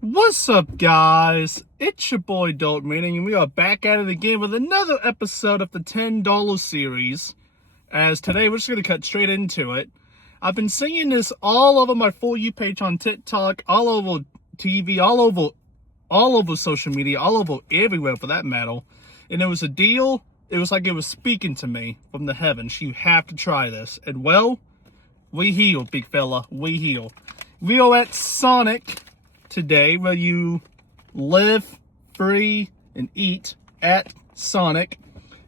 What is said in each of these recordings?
What's up, guys? It's your boy Dolt Meaning, and we are back at it again with another episode of the $10 series. As today, we're just going to cut straight into it. I've been seeing this all over my For You page on TikTok, all over TV, all over social media, all over everywhere for that matter. And it was a deal. It was like it was speaking to me from the heavens. You have to try this. And well, we heal, big fella. We heal. We are at Sonic today, where you live free and eat at Sonic.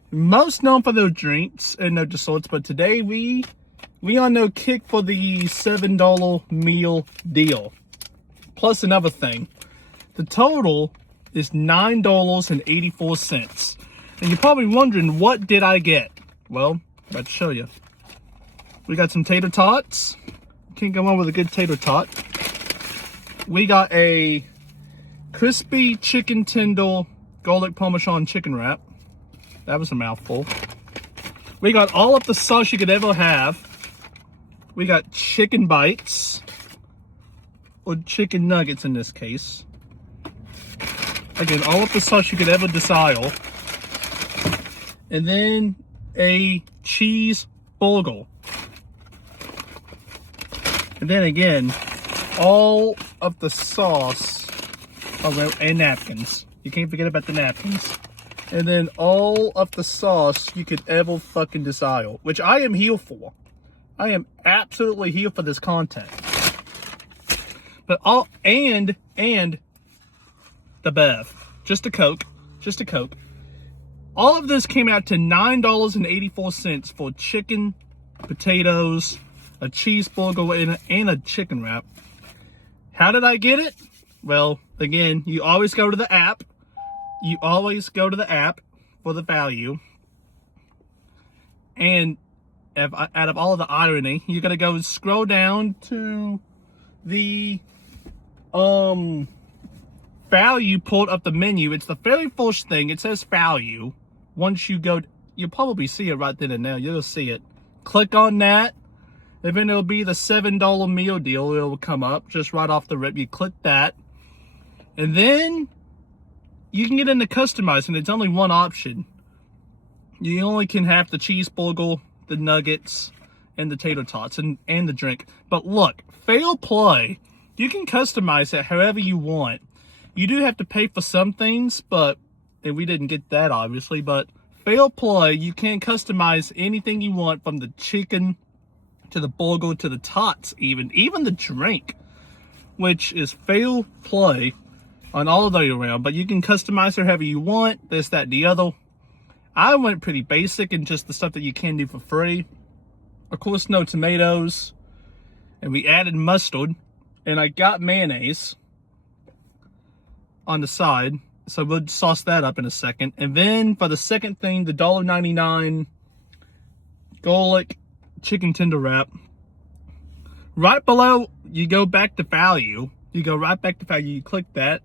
Most known for their drinks and their desserts, but today we on no kick for the $7 meal deal. Plus another thing. The total is $9.84. And you're probably wondering, what did I get? Well, I'm about to show you. We got some tater tots. Can't go wrong with a good tater tot. We got a crispy chicken tender garlic parmesan chicken wrap. That was a mouthful. We got all of the sauce you could ever have. We got chicken bites, or chicken nuggets in this case. Again, all of the sauce you could ever desire. And then a cheese burger. And then again, all of the sauce, and napkins. You can't forget about the napkins. And then all of the sauce you could ever fucking desire, which I am here for. I am absolutely here for this content. But and the Bev, just a Coke. All of this came out to $9.84 for chicken, potatoes, a cheeseburger, and a chicken wrap. How did I get it? Well, again, you always go to the app. You always go to the app for the value. And out of all of the irony, you're going to go scroll down to the value part of the menu. It's the very first thing. It says value. Once you go, you'll probably see it right then and there. You'll see it. Click on that. And then it'll be the $7 meal deal. It'll come up just right off the rip. You click that. And then you can get into customizing. It's only one option. You only can have the cheeseburger, the nuggets, and the tater tots, and the drink. But look, fair play. You can customize it however you want. You do have to pay for some things, and we didn't get that obviously, but fair play. You can customize anything you want, from the chicken to the burger, to the tots, even the drink, which is fair play on all of the way around. But you can customize it however you want, this, that, and the other. I went pretty basic and just the stuff that you can do for free. Of course, no tomatoes, and we added mustard, and I got mayonnaise on the side, so we'll sauce that up in a second. And then for the second thing, the $1.99 garlic chicken tender wrap. Right below, you go back to value. You go right back to value. You click that.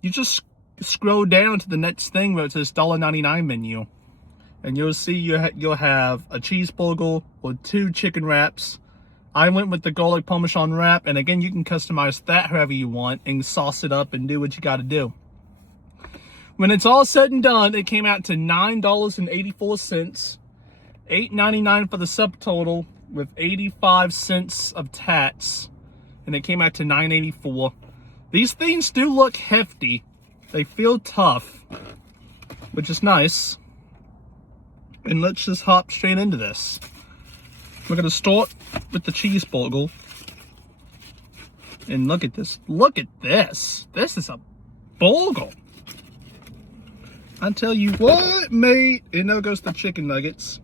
You just scroll down to the next thing where it says $1.99 menu, and you'll see you'll have a cheeseburger or 2 chicken wraps. I went with the garlic parmesan wrap, and again, you can customize that however you want and sauce it up and do what you got to do. When it's all said and done, it came out to $9.84. $8.99 for the subtotal, with 85 cents of tax, and it came out to $9.84. These things do look hefty. They feel tough, which is nice. And let's just hop straight into this. We're gonna start with the cheeseburger. And look at this. Look at this. This is a burger. I tell you what, mate. And there goes the chicken nuggets.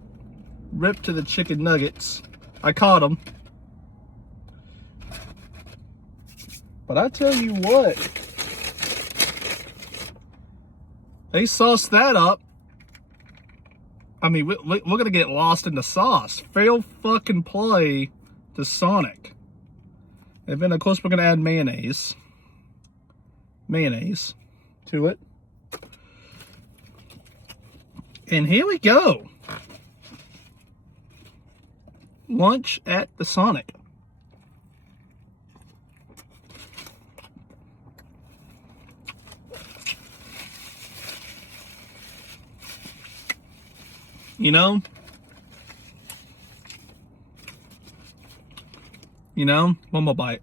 Rip to the chicken nuggets. I caught them. But I tell you what, they sauced that up. I mean, we're going to get lost in the sauce. Fail fucking play to Sonic. And then, of course, we're going to add mayonnaise. Mayonnaise to it. And here we go. Lunch at the Sonic. You know? One more bite.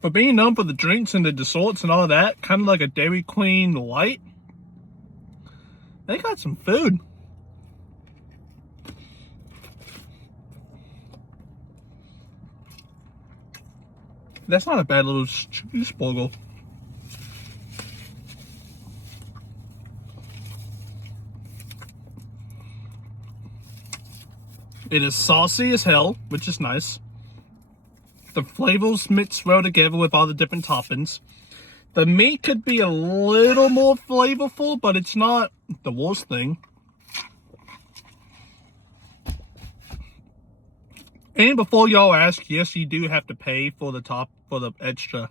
For being known for the drinks and the desserts and all that, kind of like a Dairy Queen light, they got some food. That's not a bad little cheeseburger. It is saucy as hell, which is nice. The flavors mix well together with all the different toppings. The meat could be a little more flavorful, but it's not the worst thing. And before y'all ask, yes, you do have to pay for the extra.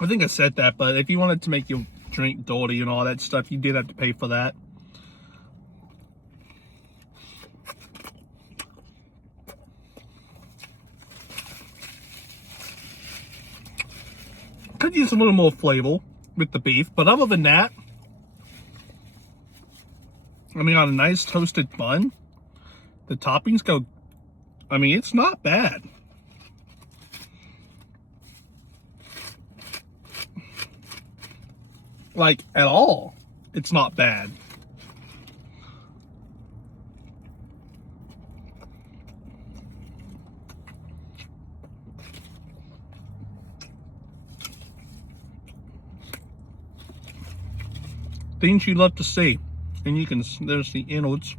I think I said that, but if you wanted to make your drink dirty and all that stuff, you did have to pay for that. Could use a little more flavor with the beef, but other than that, I mean, on a nice toasted bun, the toppings go, I mean, it's not bad. Like, at all, it's not bad. Things you love to see, and you can, there's the innards.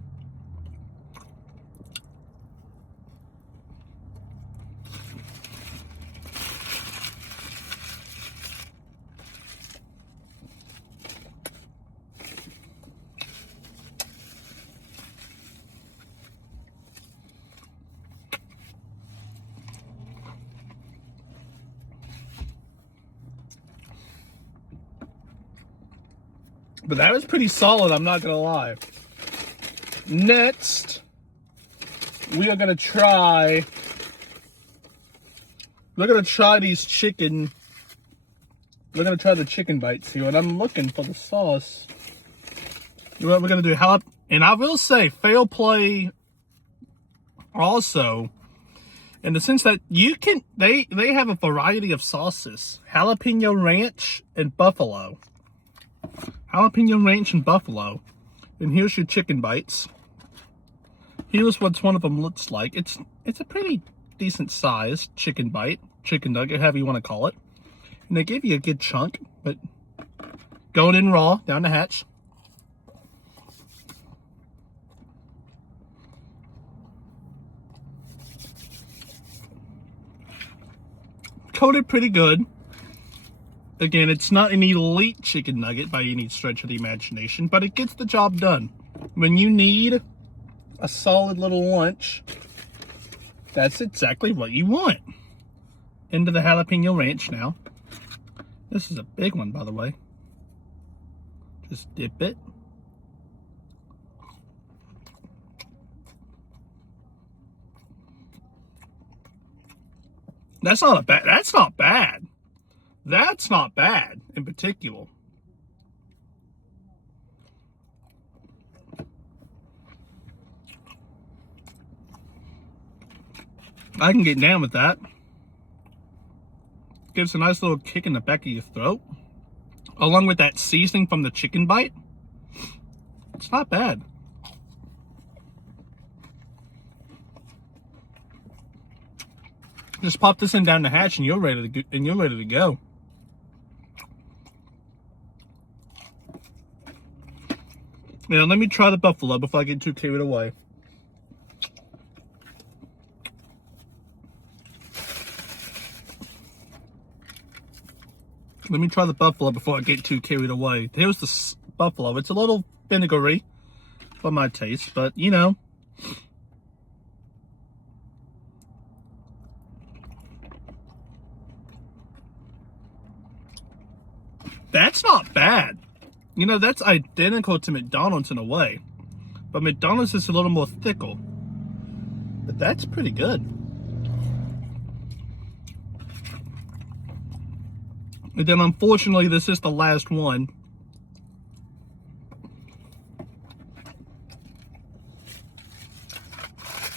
But that was pretty solid, I'm not gonna lie. Next, we are gonna try, we're gonna try the chicken bites here, and I'm looking for the sauce. What we're gonna do, and I will say, fair play also, in the sense that they have a variety of sauces. Jalapeno ranch and buffalo. Jalapeno ranch and buffalo. And here's your chicken bites. Here's what one of them looks like. It's a pretty decent sized chicken bite, chicken nugget, however you want to call it. And they give you a good chunk, but going in raw, down the hatch. Coated pretty good. Again, it's not an elite chicken nugget by any stretch of the imagination, but it gets the job done. When you need a solid little lunch, that's exactly what you want. Into the jalapeno ranch now. This is a big one, by the way. Just dip it. That's not bad. That's not bad in particular. I can get down with that. Gives a nice little kick in the back of your throat. Along with that seasoning from the chicken bite. It's not bad. Just pop this in down the hatch and you're ready to go. Now let me try the buffalo before I get too carried away. Let me try the buffalo before I get too carried away. Here's the buffalo. It's a little vinegary for my taste, but you know. That's not bad. You know, that's identical to McDonald's in a way. But McDonald's is a little more thicker. But that's pretty good. And then unfortunately, this is the last one.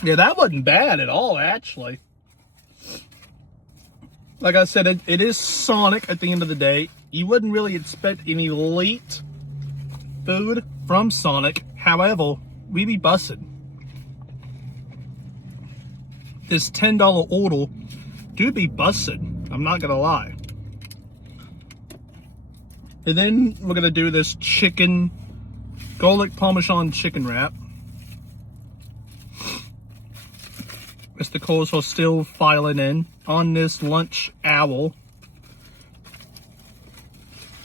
Yeah, that wasn't bad at all, actually. Like I said, it is Sonic at the end of the day. You wouldn't really expect any elite food from Sonic. However, we be busted. This $10 order do be busted. I'm not gonna lie. And then we're gonna do this chicken, garlic parmesan chicken wrap. Mr. Coles are still filing in on this lunch hour.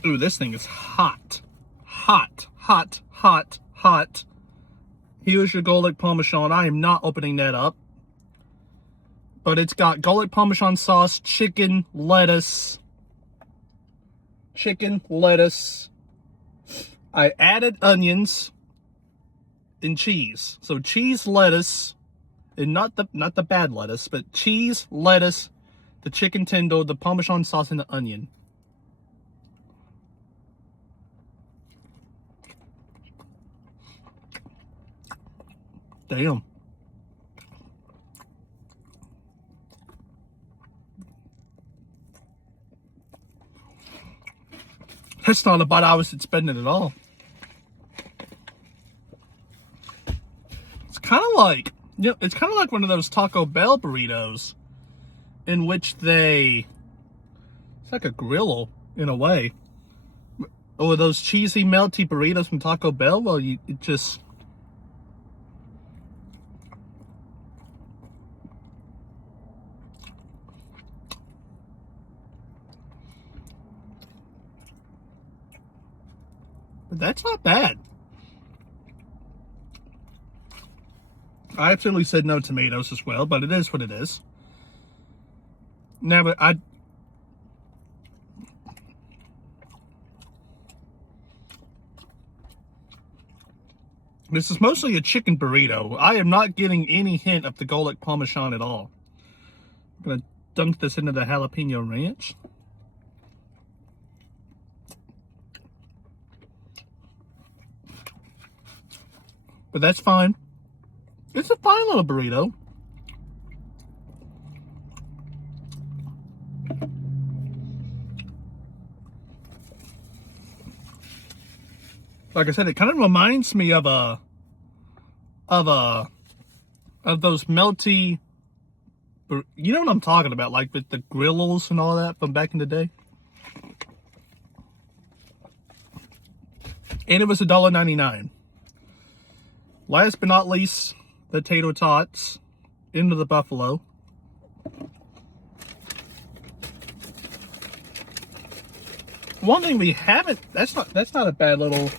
Ooh, this thing is hot. Hot, hot, hot, hot. Here's your garlic parmesan. I am not opening that up. But it's got garlic parmesan sauce, chicken, lettuce. Chicken, lettuce. I added onions and cheese. So cheese, lettuce. And not the bad lettuce, but cheese, lettuce, the chicken tender, the Parmesan sauce, and the onion. Damn. That's not about I was expecting at all. It's kind of like, you know, it's kind of like one of those Taco Bell burritos in which it's like a grill in a way. Or those cheesy, melty burritos from Taco Bell, well, it just... But that's not bad. I absolutely said no tomatoes as well, but it is what it is. Now, but this is mostly a chicken burrito. I am not getting any hint of the garlic parmesan at all. I'm going to dunk this into the jalapeno ranch. But that's fine. It's a fine little burrito. Like I said, it kind of reminds me of those melty, you know what I'm talking about, like with the grills and all that from back in the day. And it was $1.99. Last but not least, the tater tots into the buffalo. One thing we haven't, that's not a bad little,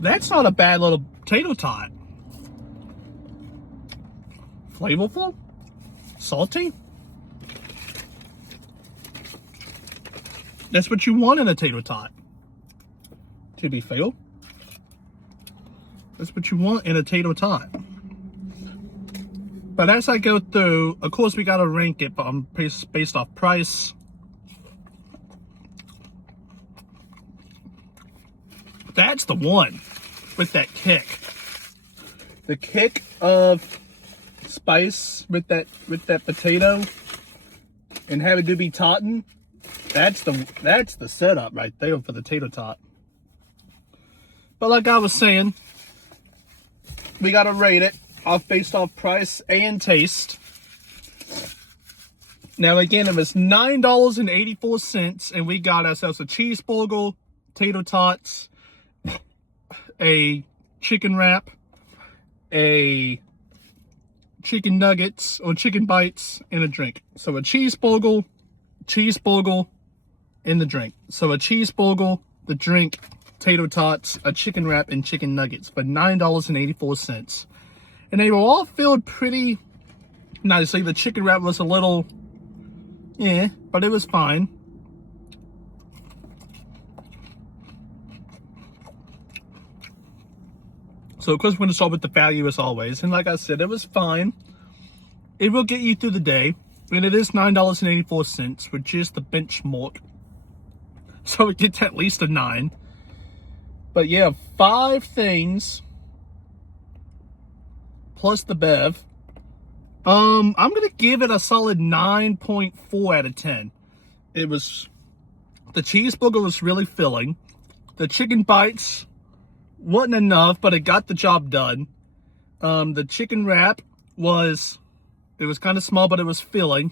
that's not a bad little tater tot. Flavorful, salty. That's what you want in a tater tot. To be fair. That's what you want in a tater tot. But as I go through, of course we gotta rank it based off price. That's the one with that kick. The kick of spice with that potato and have it to be totting. That's the setup right there for the tater tot. But like I was saying, we gotta rate it based off price and taste. Now again, it was $9.84, and we got ourselves a cheeseburger, tater tots, a chicken wrap, a chicken nuggets or chicken bites, and a drink. So a cheeseburger, and the drink. So a cheeseburger, the drink, tater tots, a chicken wrap, and chicken nuggets for $9.84. And they were all filled pretty nicely. The chicken wrap was a little, but it was fine. So, of course, we're going to start with the value as always. And like I said, it was fine. It will get you through the day. And it is $9.84, which is the benchmark. So it gets at least a 9. But yeah, 5 things plus the bev. I'm going to give it a solid 9.4 out of 10. It was, the cheeseburger was really filling. The chicken bites wasn't enough, but it got the job done. The chicken wrap was, it was kind of small, but it was filling.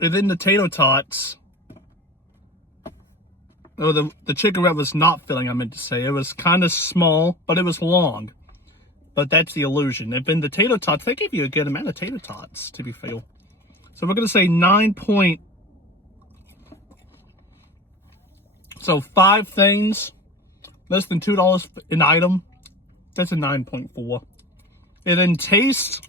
And then the tater tots, the chicken wrap was not filling, I meant to say. It was kind of small, but it was long. But that's the illusion. And then the tater tots, they gave you a good amount of tater tots, to be fair. So we're going to say 9 point. So 5 things, less than $2 an item. That's a 9.4. And then taste,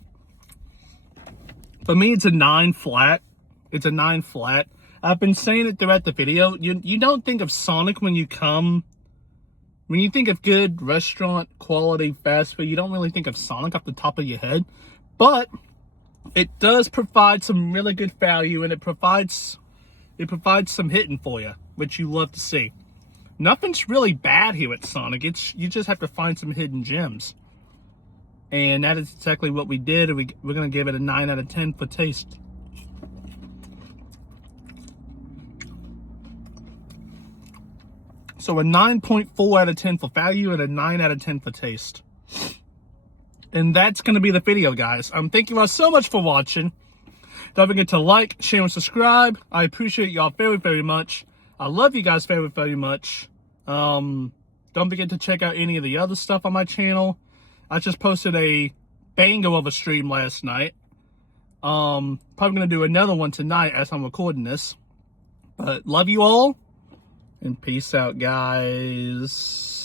for me, it's a 9 flat. It's a 9 flat. I've been saying it throughout the video. You don't think of Sonic when you think of good restaurant quality fast food, you don't really think of Sonic off the top of your head. But it does provide some really good value, and it provides some hitting for you, which you love to see. Nothing's really bad here at Sonic. You just have to find some hidden gems. And that is exactly what we did. We're going to give it a 9 out of 10 for taste. So a 9.4 out of 10 for value and a 9 out of 10 for taste. And that's going to be the video, guys. Thank you all so much for watching. Don't forget to like, share, and subscribe. I appreciate y'all very, very much. I love you guys very, very much. Don't forget to check out any of the other stuff on my channel. I just posted a banger of a stream last night. Probably going to do another one tonight as I'm recording this. But love you all. And peace out, guys.